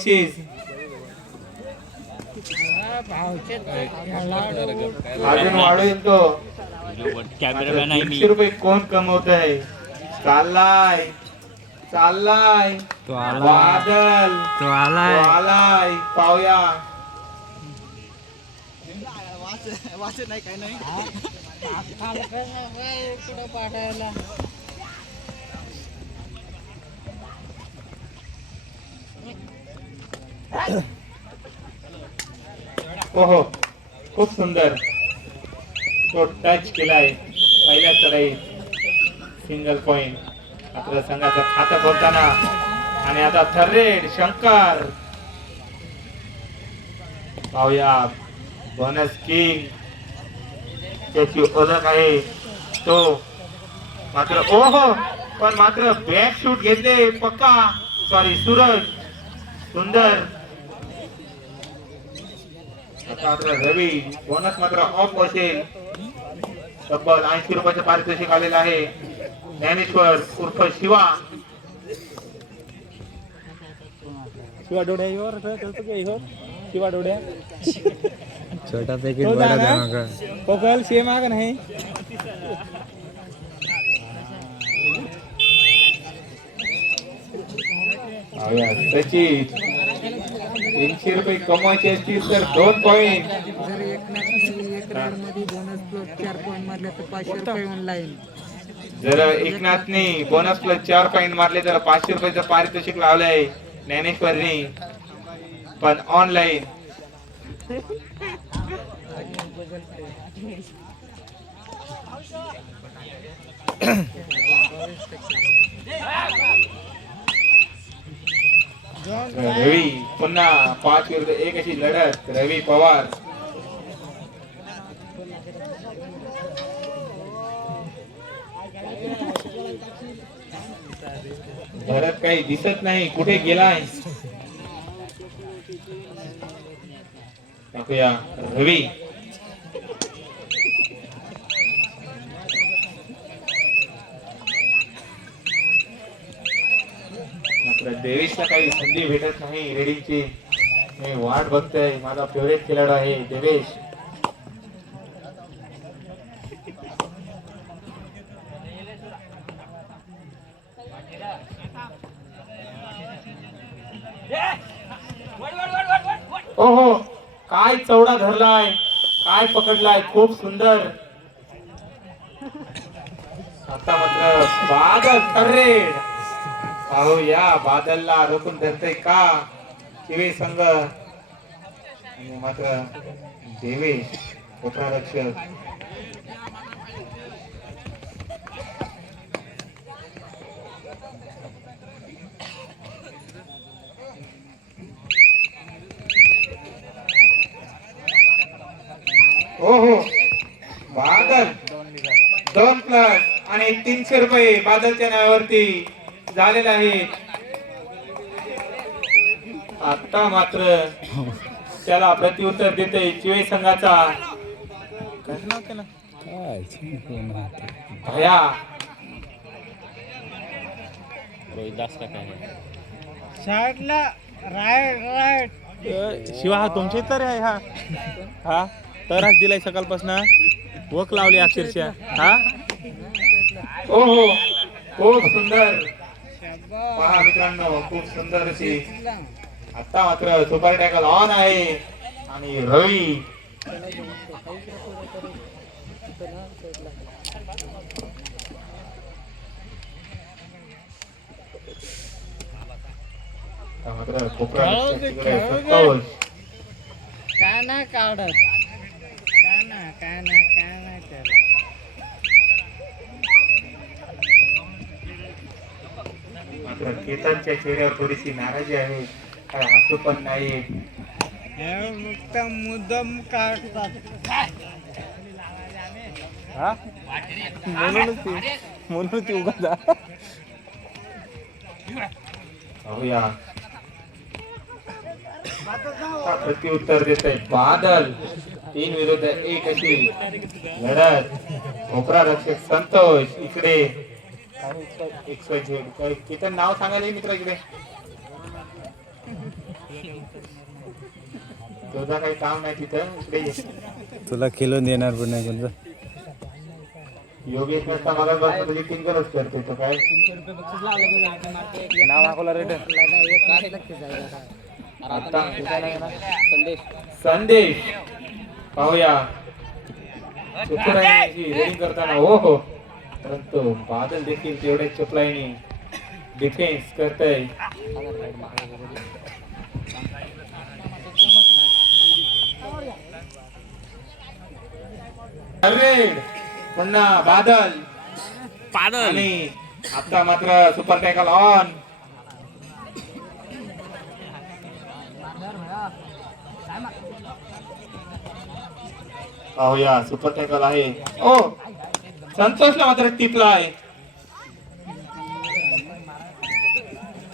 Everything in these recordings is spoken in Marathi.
बक्षीस. अजून वाढू तो. कॅमेरामॅन आहे मी. 300 रुपये कोण कमवत आहे? चाललाय चाललाय बादल, तो आलाय. पाहूया. वाचत नाही काय नाही. ओहो, खूप सुंदर तो टच केलाय पहिल्या चढाई. Single point. आपल्या संघाचं खातं बोलताना आणि आता थर्रेड शंकर. पाहूया बोनस किंग त्याची ओळख आहे तो. मात्र ओहो, पण मात्र बॅक शूट घेतले पक्का. सॉरी सूरज. सुंदर. आता मात्र रवी बोनस मात्र ऑफ असेल. तब्बल 80 रुपयाचं पारितोषिक आलेलं आहे. ज्ञानेश्वर उर्फ शिवा. शिवा डोड्यावर चलतो की हो शिवा डोड्या छोटा पैकेट बड़ा धमाका. कोकल सेम आ का नाही. सचिन 300 रुपये कमवायचे असतील तर 2 पॉइंट. जर एक राऊंड मध्ये बोनस प्लस 4 पॉइंट मारले तर 500 रुपये ऑनलाईन. जर एकनाथने बोनस प्लस 4 पॉइंट मारले तर 500 रुपयाचं पारितोषिक लावलंय ज्ञानेश्वरनी. पण ऑनलाईन. रवी पुन्हा 5 विरुद्ध 1 अशी लढत. रवी पवार. भरत काही दिसत नाही, कुठे गेलाय? टाकूया रवी. मात्र देवेशला काही संधी भेटत नाही रेडीची. मी वाट बघतोय. माझा फेवरेट खेळाडू आहे देवेश. ओहो, काय चवडा धरलाय, काय पकडलाय. खूप सुंदर. आता मात्र बादल थर्रेड. पाहूया बादलला रोखून धरतय का शिवे संघ. आणि मात्र देवेश उपरक्षक. ओहो, बादल 2 प्लस आणि 300 रुपये बादलच्या नावावरती झालेले आहे. आता मात्र त्याला प्रत्युत्तर देते चिवे संघाचा भया. रोहिदास का काय शार्टला राईट शिवा हा तुमचे तर आहे. हा हा तरच दिलाय सकाळपासून. वक लावली अक्षरशः. हा ओहो, खूप सुंदर. पहा मित्रांनो, खूप सुंदर अशी. आता मात्र सुपर टॅकल ऑन आहे आणि रवी मात्र काना काढत काना काना काना त्याला. मात्र केतनच्या चेहऱ्यावर थोडीशी नाराजी आहे. काय हसू पण नाही. नुसत मुद्दम काढतात. हा म्हणून ती उगा पाहूया. प्रत्युत्तर देत आहे बादल. 3 विरुद्ध 1 अशी लढत. कोपरा रक्षक संतोष इकडे. किती नाव सांगायला मित्र इकडे. तुझा काही काम नाही तिथं इकडे ये. तुला खेळून देणार पण नाही कोणतं. योगेश नसता मला बसतो तुझी 3 गरज करते तो काय नाव दाखवलं रेट आता संदेश पाहूया चतुराईची रेडिंग करताना हो हो परंतु बादल देखील तेवढ्या चपलाईने डिफेन्स करतय. पुन्हा बादल आणि आता मात्र सुपर टॅकल ऑन. पाहूया सुपर टॅकल आहे. ओ संतोषला मात्र टिपला आहे.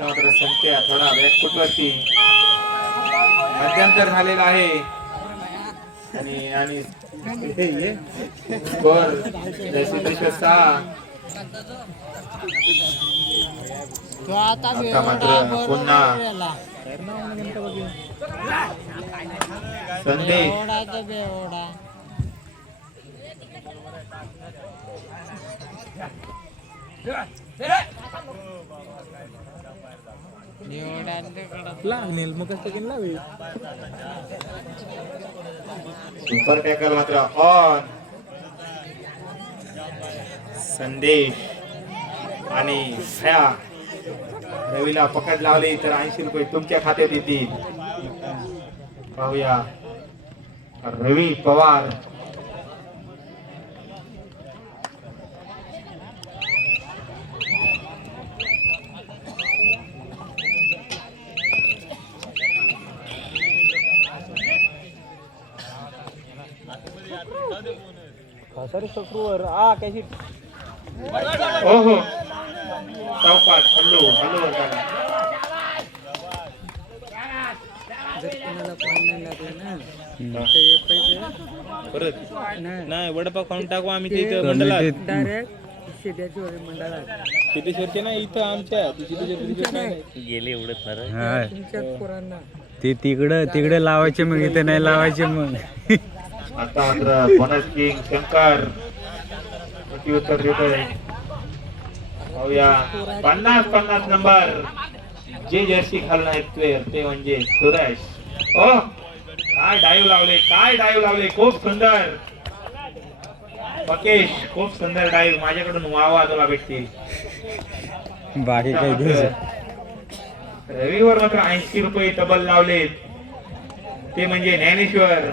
मात्र संत्या थोडा बॅकफुटवरती मध्यंतर झालेला आहे आणि स्कोर 6. आता मात्र पुन्हा संदेश सुपर टॅकल मात्र ऑन. संदेश आणि भया रवीला पकड लावली तर 80 रुपये तुमच्या खात्यात येतील. पाहूया रवी पवार हो हो सावकाश हल्लो हल्लो जर कोणाला पॉईंट नाही लागले ना तर हे पैसे परत नाही नाही वडापाव खाऊन टाकू आम्ही ते इथं मंडळात. डायरेक्ट शेड्याची वगैरे मंडळात सिद्धेश्वरचे नाही इथं आमच्या सिद्धेश्वर नाही गेले एवढं खरं. तुमच्याच पोरांना ते तिकडे लावायचे मग इथे नाही लावायचे मग. आता मात्र बोनस किंग शंकर किती उत्तर देतोय. पाहूया 50 नंबर जे जर्सी घालून आहेत प्लेयर ते म्हणजे सुरेश. ओ काय डाईव्ह लावले खूप सुंदर. मकेश खूप सुंदर डाईव्ह. माझ्याकडून वावा तुला भेटतील. बाकी काही घ्यायचं. रविवार मात्र 80 रुपये तबल लावलेत. ते म्हणजे ज्ञानेश्वर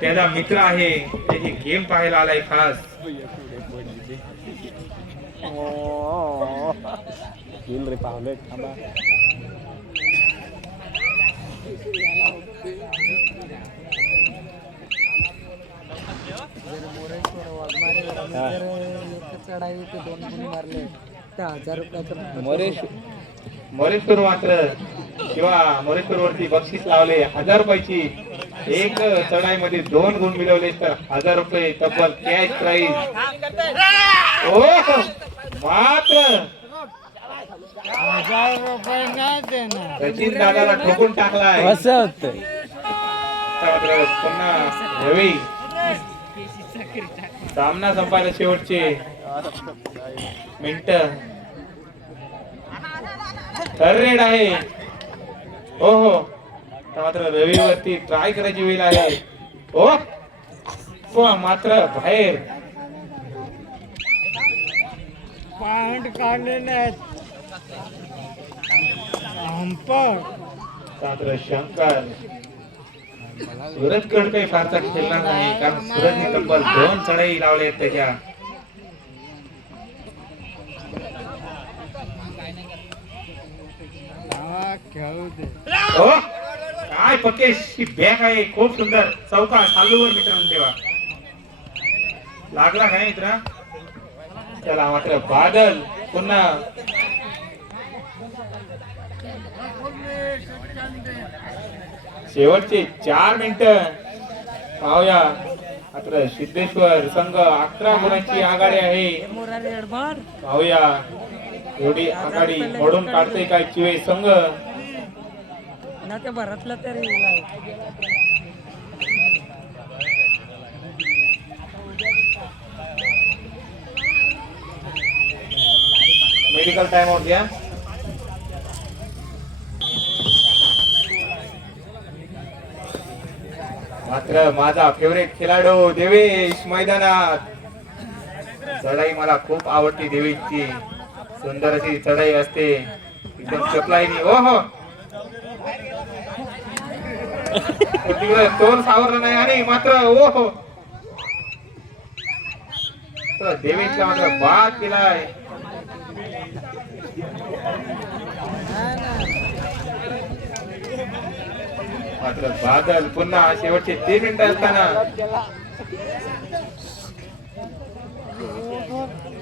त्याचा मित्र आहे. त्याची गेम पाहायला आलाय खास. रे पावले थांबा. चढाई ते 2 गुण मारले तर 1000 रुपयाचं मोरेश्वर मात्र किंवा मोरेश्वर वरती बक्षीस लावले 1000 रुपयाची. एक चढाई मध्ये 2 गुण मिळवले तर 1000 रुपये तब्बल कॅश प्राइज. ओ मात्र 1000 रुपये नाही देणार. सचिन दादाला ठोकून टाकलाय. असं होतं. मात्र पुन्हा रवी सामना संपायला शेवटचे मिनिट. रेड आहे. हो हो मात्र रविवरती ट्राय करायची वेळ आहे. ओ मात्र बाहेर पॉइंट काढलेले आहेत. मात्र शंकर सूरजकड काही फारसा खेळणार नाही कारण सूरजने तब्बल 2 चढाई लावले आहेत त्याच्या. खेळू दे. हो काय पकेश ही बॅग आहे खूप सुंदर. चौकाश चालूवर मित्रांनो ठेवा. लागला काय मित्रा. चला मात्र बादल पुन्हा शेवटचे 4 मिनिट. पाहूया मात्र सिद्धेश्वर संघ 11 गुणांची आघाडी आहे. पाहूया एवढी आघाडी मोडून काढते काय चिवे संघ. ना ते भरातलं तरी लाव. मेडिकल टाइम आउट घ्या. मात्र माझा फेवरेट खेळाडू देवेश मैदानात. चढाई मला खूप आवडते देवेशची. सुंदर अशी चढाई असते एकदम चपलाईनी. ओहो तिकडे तोल सावरला नाही आणि मात्र ओहो तर देवेशला मात्र बाद केलाय. मात्र बादल पुन्हा शेवटचे 3 मिनिटं असताना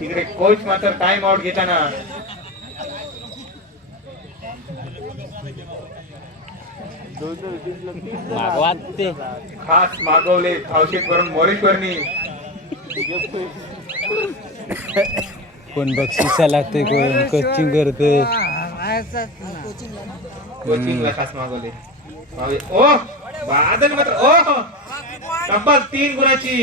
तिकडे कोच मात्र टाइम आउट घेताना खास मागवले धावशेत करून मोरेश्वरनी. कोण बक्षिसा लागते कोण कोचिंग करते. कोचिंगला खास मागवले. ओ बादल मात्र ओ तब्बल 3 गुणाची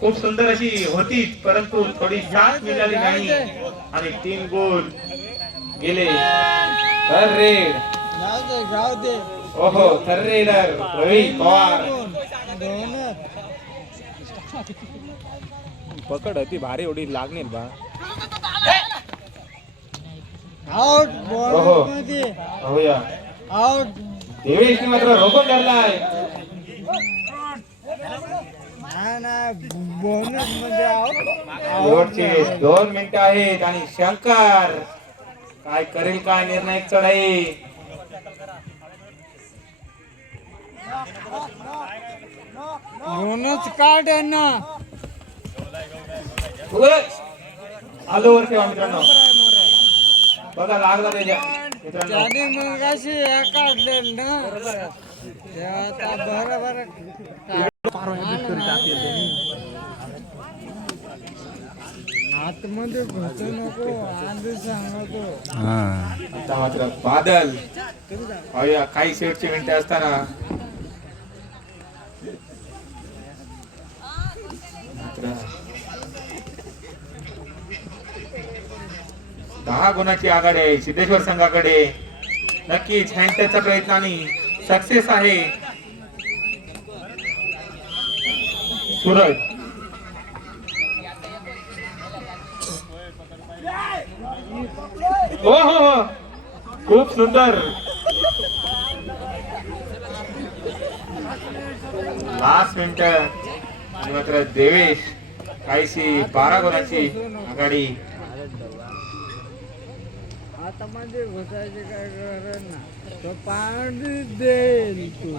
खूप सुंदर अशी होती परंतु थोडी जास्त मिळाली नाही आणि 3 गोल गेले. तर रेड ओहो तर रेडर प्रवीण पवार. पकड होती भारी एवढी लागणार बा. आउट ओहो बॉल मध्ये होया आउट. देवेशने मात्र रोखून धरलाय. ना बोनस मध्ये आउट. शेवटचे 2 मिनिटं आहेत आणि शंकर काय करेल काय निर्णायक चढाई. बोनस कार्ड आहे ना. आलो वर ठेवा मित्रांनो. बघा लागला त्याच्या मित्रांनो. त्याने मग अशी काढलेल ना आता बरोबर आतमध्ये घुसू नको आधी सांगतो. हा आता मात्र बादल पाहूया काही शेवटची मिनिटं असताना मात्र 10 गुणाची आघाडी आहे सिद्धेश्वर संघाकडे. नक्कीच हँडटचचा प्रयत्न आणि सक्सेस आहे. सूरज हो हो हो खूप सुंदर. लास्ट मिनिट मात्र देवेश काहीशी 12 गुणाची आघाडी. आता मध्ये घुसायचे काय गरज ना तो पाणी देईल तू.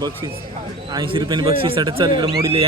बक्षीस 80 रुपयाने बक्षीस साठी चाल इकडे मोडीले.